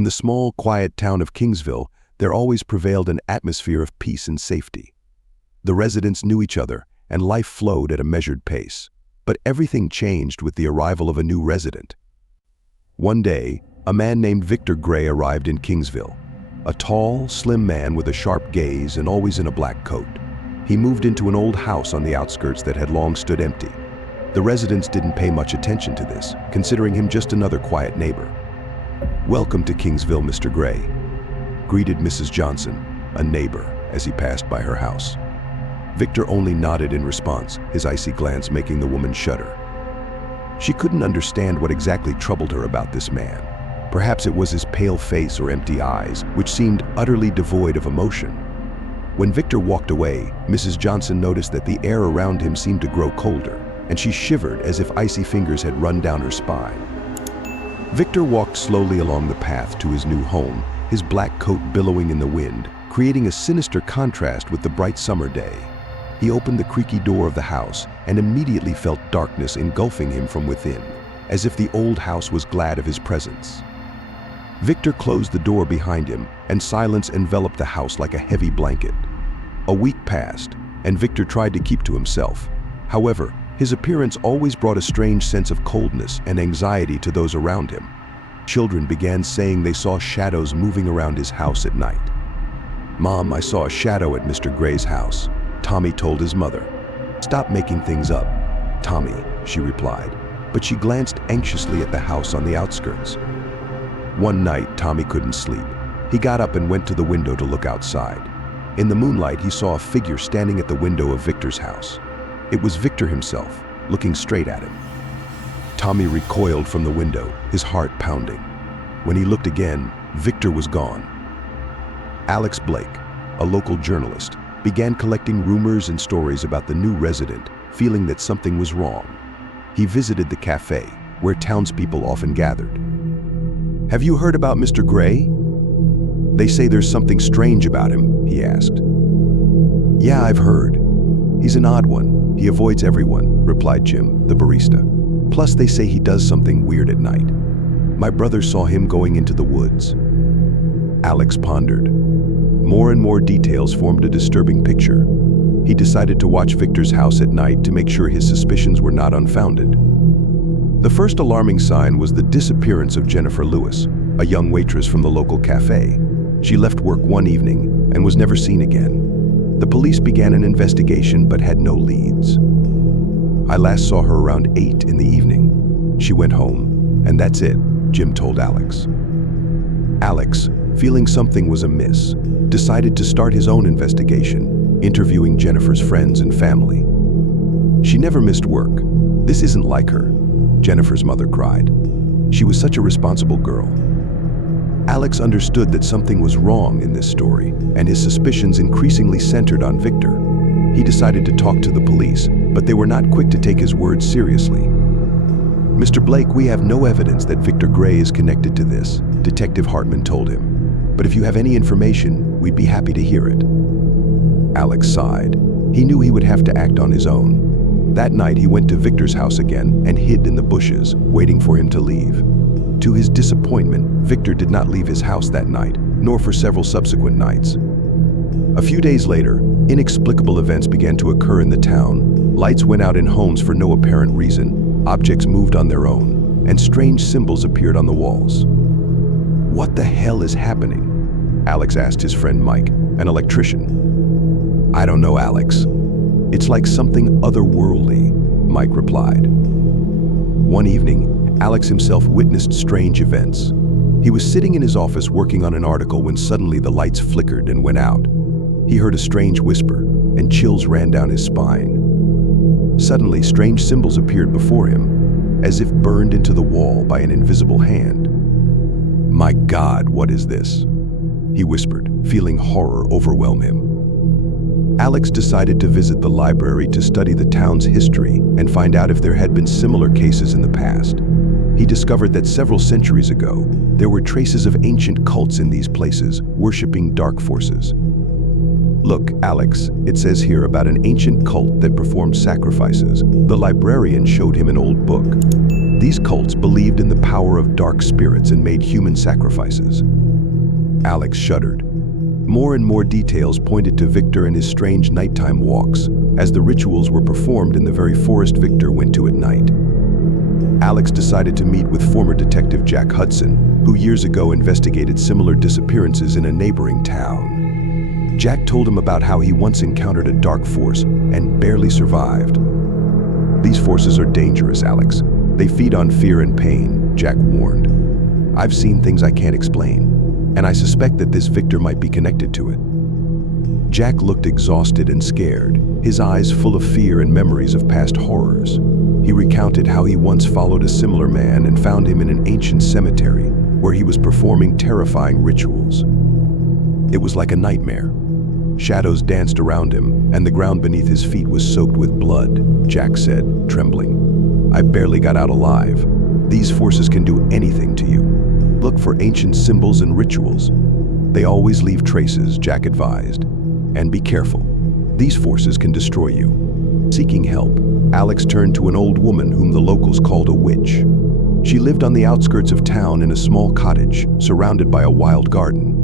In the small, quiet town of Kingsville, there always prevailed an atmosphere of peace and safety. The residents knew each other, and life flowed at a measured pace. But everything changed with the arrival of a new resident. One day, a man named Victor Gray arrived in Kingsville. A tall, slim man with a sharp gaze and always in a black coat. He moved into an old house on the outskirts that had long stood empty. The residents didn't pay much attention to this, considering him just another quiet neighbor. "Welcome to Kingsville, Mr. Gray," greeted Mrs. Johnson, a neighbor, as he passed by her house. Victor only nodded in response, his icy glance making the woman shudder. She couldn't understand what exactly troubled her about this man. Perhaps it was his pale face or empty eyes, which seemed utterly devoid of emotion. When Victor walked away, Mrs. Johnson noticed that the air around him seemed to grow colder, and she shivered as if icy fingers had run down her spine. Victor walked slowly along the path to his new home, his black coat billowing in the wind, creating a sinister contrast with the bright summer day. He opened the creaky door of the house and immediately felt darkness engulfing him from within, as if the old house was glad of his presence. Victor closed the door behind him, and silence enveloped the house like a heavy blanket. A week passed, and Victor tried to keep to himself. However, his appearance always brought a strange sense of coldness and anxiety to those around him. Children began saying they saw shadows moving around his house at night. "Mom, I saw a shadow at Mr. Gray's house," Tommy told his mother. "Stop making things up, Tommy," she replied, but she glanced anxiously at the house on the outskirts. One night, Tommy couldn't sleep. He got up and went to the window to look outside. In the moonlight, he saw a figure standing at the window of Victor's house. It was Victor himself, looking straight at him. Tommy recoiled from the window, his heart pounding. When he looked again, Victor was gone. Alex Blake, a local journalist, began collecting rumors and stories about the new resident, feeling that something was wrong. He visited the cafe, where townspeople often gathered. "Have you heard about Mr. Gray? They say there's something strange about him," he asked. "Yeah, I've heard. He's an odd one. He avoids everyone," replied Jim, the barista. "Plus, they say he does something weird at night. My brother saw him going into the woods." Alex pondered. More and more details formed a disturbing picture. He decided to watch Victor's house at night to make sure his suspicions were not unfounded. The first alarming sign was the disappearance of Jennifer Lewis, a young waitress from the local cafe. She left work one evening and was never seen again. The police began an investigation but had no leads. "I last saw her around 8 in the evening. She went home, and that's it," Jim told Alex. Alex, feeling something was amiss, decided to start his own investigation, interviewing Jennifer's friends and family. "She never missed work. This isn't like her," Jennifer's mother cried. "She was such a responsible girl." Alex understood that something was wrong in this story, and his suspicions increasingly centered on Victor. He decided to talk to the police, but they were not quick to take his words seriously. "Mr. Blake, we have no evidence that Victor Gray is connected to this," Detective Hartman told him. "But if you have any information, we'd be happy to hear it." Alex sighed. He knew he would have to act on his own. That night, he went to Victor's house again and hid in the bushes, waiting for him to leave. To his disappointment, Victor did not leave his house that night, nor for several subsequent nights. A few days later, inexplicable events began to occur in the town. Lights went out in homes for no apparent reason, objects moved on their own, and strange symbols appeared on the walls. "What the hell is happening?" Alex asked his friend Mike, an electrician. "I don't know, Alex. It's like something otherworldly," Mike replied. One evening, Alex himself witnessed strange events. He was sitting in his office working on an article when suddenly the lights flickered and went out. He heard a strange whisper, and chills ran down his spine. Suddenly, strange symbols appeared before him, as if burned into the wall by an invisible hand. "My God, what is this?" he whispered, feeling horror overwhelm him. Alex decided to visit the library to study the town's history and find out if there had been similar cases in the past. He discovered that several centuries ago, there were traces of ancient cults in these places, worshipping dark forces. "Look, Alex, it says here about an ancient cult that performed sacrifices." The librarian showed him an old book. These cults believed in the power of dark spirits and made human sacrifices. Alex shuddered. More and more details pointed to Victor and his strange nighttime walks, as the rituals were performed in the very forest Victor went to at night. Alex decided to meet with former detective Jack Hudson, who years ago investigated similar disappearances in a neighboring town. Jack told him about how he once encountered a dark force and barely survived. "These forces are dangerous, Alex. They feed on fear and pain," Jack warned. "I've seen things I can't explain, and I suspect that this Victor might be connected to it." Jack looked exhausted and scared, his eyes full of fear and memories of past horrors. He recounted how he once followed a similar man and found him in an ancient cemetery where he was performing terrifying rituals. It was like a nightmare. Shadows danced around him, and the ground beneath his feet was soaked with blood, Jack said, trembling. "I barely got out alive. These forces can do anything to you. Look for ancient symbols and rituals. They always leave traces," Jack advised. "And be careful. These forces can destroy you." Seeking help, Alex turned to an old woman whom the locals called a witch. She lived on the outskirts of town in a small cottage, surrounded by a wild garden.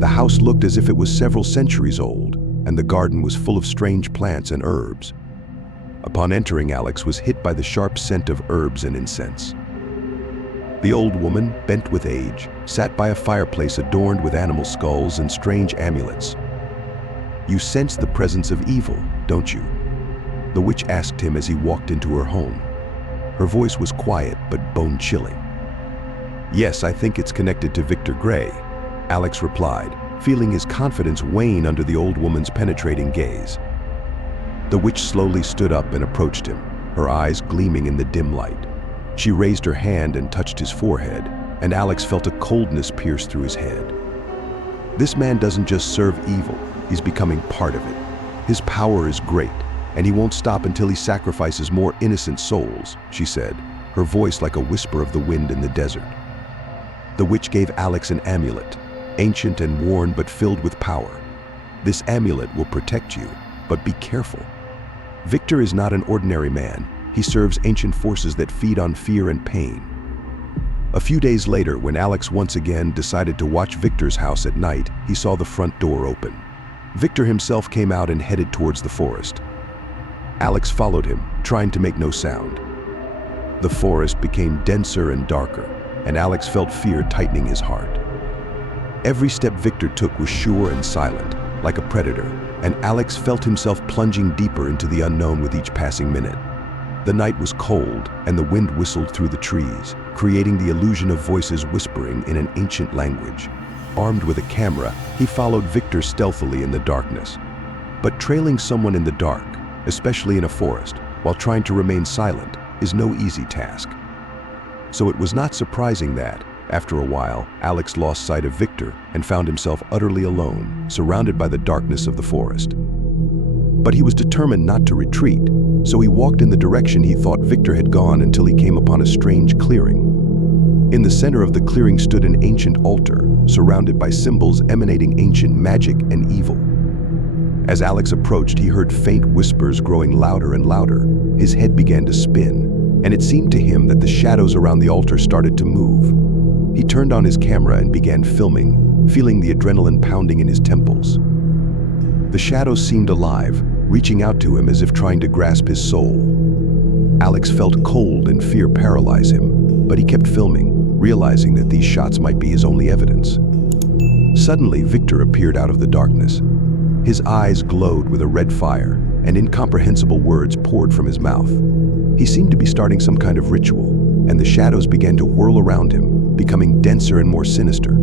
The house looked as if it was several centuries old, and the garden was full of strange plants and herbs. Upon entering, Alex was hit by the sharp scent of herbs and incense. The old woman, bent with age, sat by a fireplace adorned with animal skulls and strange amulets. "You sense the presence of evil, don't you?" the witch asked him as he walked into her home. Her voice was quiet but bone-chilling. "Yes, I think it's connected to Victor Gray," Alex replied, feeling his confidence wane under the old woman's penetrating gaze. The witch slowly stood up and approached him, her eyes gleaming in the dim light. She raised her hand and touched his forehead, and Alex felt a coldness pierce through his head. "This man doesn't just serve evil, he's becoming part of it. His power is great, and he won't stop until he sacrifices more innocent souls," she said, her voice like a whisper of the wind in the desert. The witch gave Alex an amulet, ancient and worn but filled with power. "This amulet will protect you, but be careful. Victor is not an ordinary man. He serves ancient forces that feed on fear and pain." A few days later, when Alex once again decided to watch Victor's house at night, he saw the front door open. Victor himself came out and headed towards the forest. Alex followed him, trying to make no sound. The forest became denser and darker, and Alex felt fear tightening his heart. Every step Victor took was sure and silent, like a predator, and Alex felt himself plunging deeper into the unknown with each passing minute. The night was cold, and the wind whistled through the trees, creating the illusion of voices whispering in an ancient language. Armed with a camera, he followed Victor stealthily in the darkness. But trailing someone in the dark, especially in a forest, while trying to remain silent, is no easy task. So it was not surprising that, after a while, Alex lost sight of Victor and found himself utterly alone, surrounded by the darkness of the forest. But he was determined not to retreat, so he walked in the direction he thought Victor had gone until he came upon a strange clearing. In the center of the clearing stood an ancient altar, surrounded by symbols emanating ancient magic and evil. As Alex approached, he heard faint whispers growing louder and louder. His head began to spin, and it seemed to him that the shadows around the altar started to move. He turned on his camera and began filming, feeling the adrenaline pounding in his temples. The shadows seemed alive, reaching out to him as if trying to grasp his soul. Alex felt cold and fear paralyze him, but he kept filming, realizing that these shots might be his only evidence. Suddenly, Victor appeared out of the darkness. His eyes glowed with a red fire, and incomprehensible words poured from his mouth. He seemed to be starting some kind of ritual, and the shadows began to whirl around him, becoming denser and more sinister.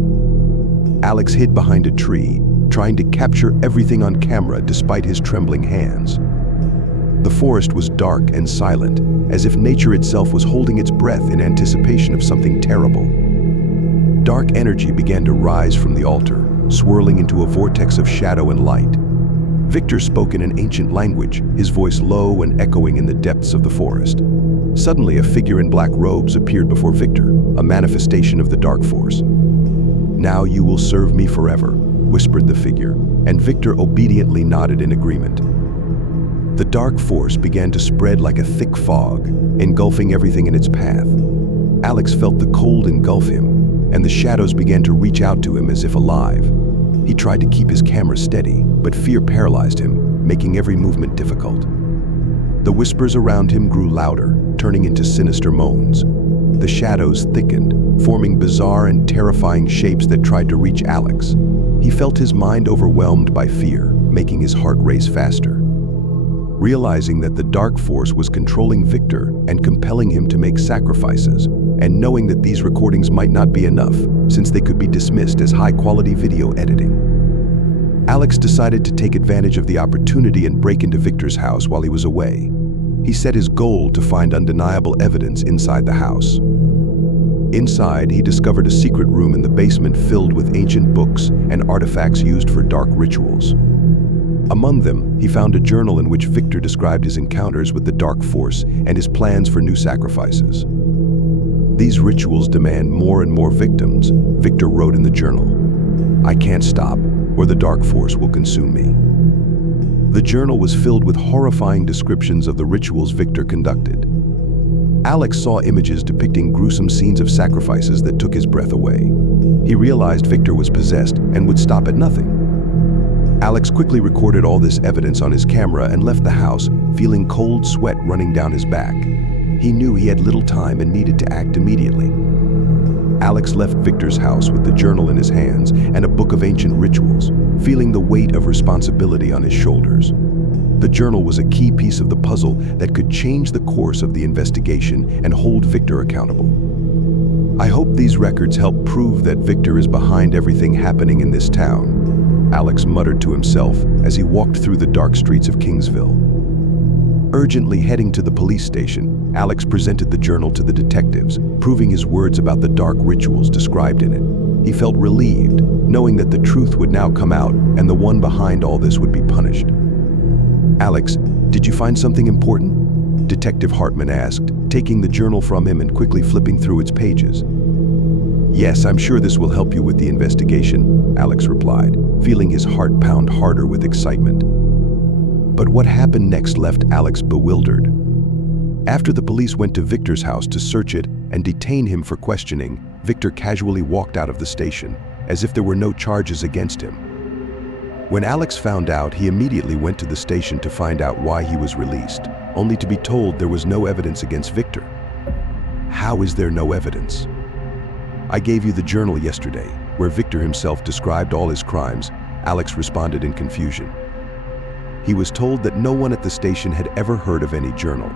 Alex hid behind a tree, trying to capture everything on camera despite his trembling hands. The forest was dark and silent, as if nature itself was holding its breath in anticipation of something terrible. Dark energy began to rise from the altar, swirling into a vortex of shadow and light. Victor spoke in an ancient language, his voice low and echoing in the depths of the forest. Suddenly, a figure in black robes appeared before Victor, a manifestation of the dark force. "Now you will serve me forever," whispered the figure, and Victor obediently nodded in agreement. The dark force began to spread like a thick fog, engulfing everything in its path. Alex felt the cold engulf him, and the shadows began to reach out to him as if alive. He tried to keep his camera steady, but fear paralyzed him, making every movement difficult. The whispers around him grew louder, turning into sinister moans. The shadows thickened, forming bizarre and terrifying shapes that tried to reach Alex. He felt his mind overwhelmed by fear, making his heart race faster. Realizing that the dark force was controlling Victor and compelling him to make sacrifices, and knowing that these recordings might not be enough, since they could be dismissed as high-quality video editing, Alex decided to take advantage of the opportunity and break into Victor's house while he was away. He set his goal to find undeniable evidence inside the house. Inside, he discovered a secret room in the basement filled with ancient books and artifacts used for dark rituals. Among them, he found a journal in which Victor described his encounters with the dark force and his plans for new sacrifices. "These rituals demand more and more victims," Victor wrote in the journal. "I can't stop, or the dark force will consume me." The journal was filled with horrifying descriptions of the rituals Victor conducted. Alex saw images depicting gruesome scenes of sacrifices that took his breath away. He realized Victor was possessed and would stop at nothing. Alex quickly recorded all this evidence on his camera and left the house, feeling cold sweat running down his back. He knew he had little time and needed to act immediately. Alex left Victor's house with the journal in his hands and a book of ancient rituals, feeling the weight of responsibility on his shoulders. The journal was a key piece of the puzzle that could change the course of the investigation and hold Victor accountable. "I hope these records help prove that Victor is behind everything happening in this town," Alex muttered to himself as he walked through the dark streets of Kingsville. Urgently heading to the police station, Alex presented the journal to the detectives, proving his words about the dark rituals described in it. He felt relieved, knowing that the truth would now come out and the one behind all this would be punished. "Alex, did you find something important?" Detective Hartman asked, taking the journal from him and quickly flipping through its pages. "Yes, I'm sure this will help you with the investigation," Alex replied, feeling his heart pound harder with excitement. But what happened next left Alex bewildered. After the police went to Victor's house to search it and detain him for questioning, Victor casually walked out of the station, as if there were no charges against him. When Alex found out, he immediately went to the station to find out why he was released, only to be told there was no evidence against Victor. How is there no evidence? "I gave you the journal yesterday, where Victor himself described all his crimes," Alex responded in confusion. He was told that no one at the station had ever heard of any journal.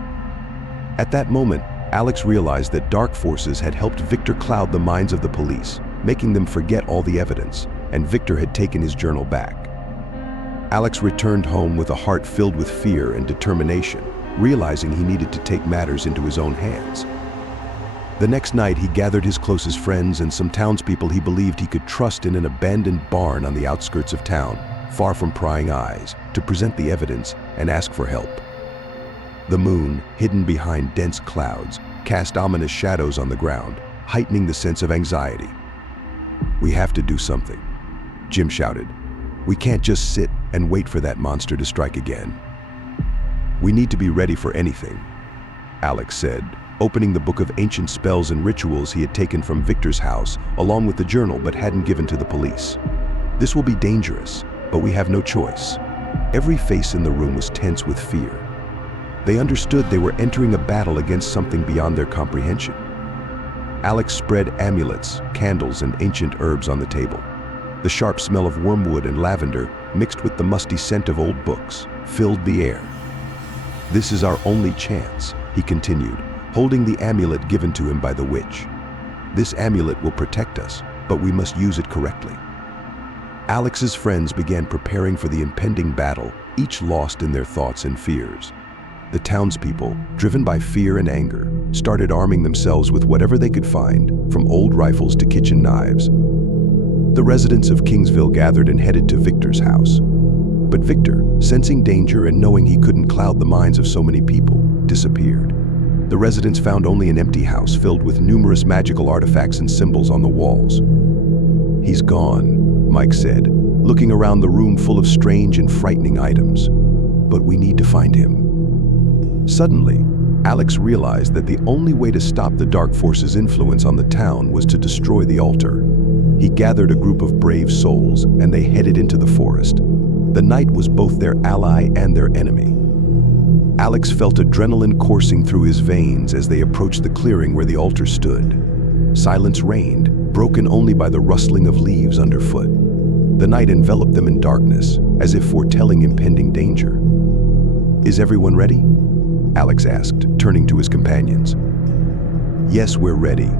At that moment, Alex realized that dark forces had helped Victor cloud the minds of the police, making them forget all the evidence, and Victor had taken his journal back. Alex returned home with a heart filled with fear and determination, realizing he needed to take matters into his own hands. The next night, he gathered his closest friends and some townspeople he believed he could trust in an abandoned barn on the outskirts of town, far from prying eyes, to present the evidence and ask for help. The moon, hidden behind dense clouds, cast ominous shadows on the ground, heightening the sense of anxiety. "We have to do something," Jim shouted. "We can't just sit and wait for that monster to strike again." "We need to be ready for anything," Alex said, opening the book of ancient spells and rituals he had taken from Victor's house, along with the journal but hadn't given to the police. "This will be dangerous, but we have no choice." Every face in the room was tense with fear. They understood they were entering a battle against something beyond their comprehension. Alex spread amulets, candles, and ancient herbs on the table. The sharp smell of wormwood and lavender, mixed with the musty scent of old books, filled the air. "This is our only chance," he continued, holding the amulet given to him by the witch. "This amulet will protect us, but we must use it correctly." Alex's friends began preparing for the impending battle, each lost in their thoughts and fears. The townspeople, driven by fear and anger, started arming themselves with whatever they could find, from old rifles to kitchen knives. The residents of Kingsville gathered and headed to Victor's house. But Victor, sensing danger and knowing he couldn't cloud the minds of so many people, disappeared. The residents found only an empty house filled with numerous magical artifacts and symbols on the walls. "He's gone," Mike said, looking around the room full of strange and frightening items. but we need to find him." Suddenly, Alex realized that the only way to stop the dark force's influence on the town was to destroy the altar. He gathered a group of brave souls, and they headed into the forest. The night was both their ally and their enemy. Alex felt adrenaline coursing through his veins as they approached the clearing where the altar stood. Silence reigned, broken only by the rustling of leaves underfoot. The night enveloped them in darkness, as if foretelling impending danger. "Is everyone ready?" Alex asked, turning to his companions. "Yes, we're ready,"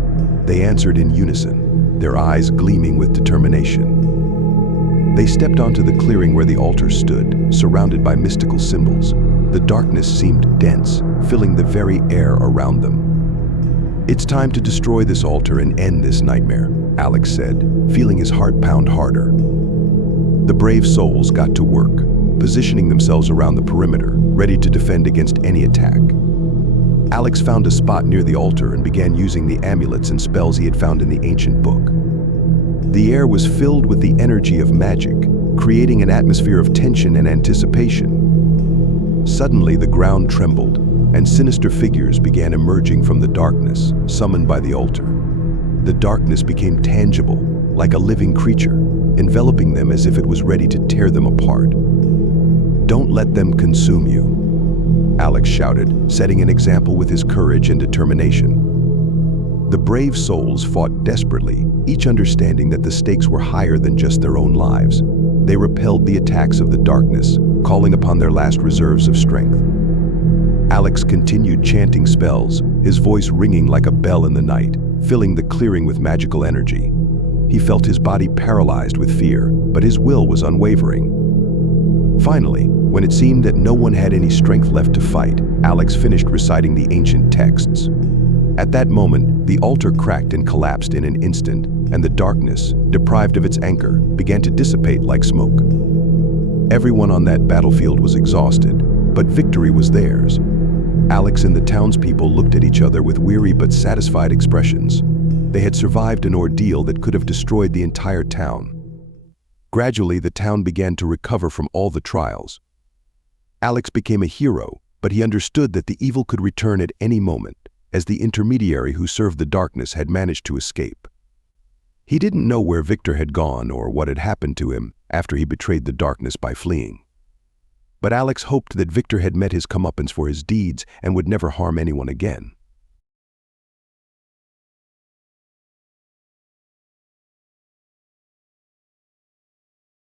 they answered in unison, their eyes gleaming with determination. They stepped onto the clearing where the altar stood, surrounded by mystical symbols. The darkness seemed dense, filling the very air around them. "It's time to destroy this altar and end this nightmare," Alex said, feeling his heart pound harder. The brave souls got to work, positioning themselves around the perimeter, ready to defend against any attack. Alex found a spot near the altar and began using the amulets and spells he had found in the ancient book. The air was filled with the energy of magic, creating an atmosphere of tension and anticipation. Suddenly, the ground trembled, and sinister figures began emerging from the darkness, summoned by the altar. The darkness became tangible, like a living creature, enveloping them as if it was ready to tear them apart. "Don't let them consume you," Alex shouted, setting an example with his courage and determination. The brave souls fought desperately, each understanding that the stakes were higher than just their own lives. They repelled the attacks of the darkness, calling upon their last reserves of strength. Alex continued chanting spells, his voice ringing like a bell in the night, filling the clearing with magical energy. He felt his body paralyzed with fear, but his will was unwavering. Finally, when it seemed that no one had any strength left to fight, Alex finished reciting the ancient texts. At that moment, the altar cracked and collapsed in an instant, and the darkness, deprived of its anchor, began to dissipate like smoke. Everyone on that battlefield was exhausted, but victory was theirs. Alex and the townspeople looked at each other with weary but satisfied expressions. They had survived an ordeal that could have destroyed the entire town. Gradually, the town began to recover from all the trials. Alex became a hero, but he understood that the evil could return at any moment, as the intermediary who served the darkness had managed to escape. He didn't know where Victor had gone or what had happened to him after he betrayed the darkness by fleeing. But Alex hoped that Victor had met his comeuppance for his deeds and would never harm anyone again.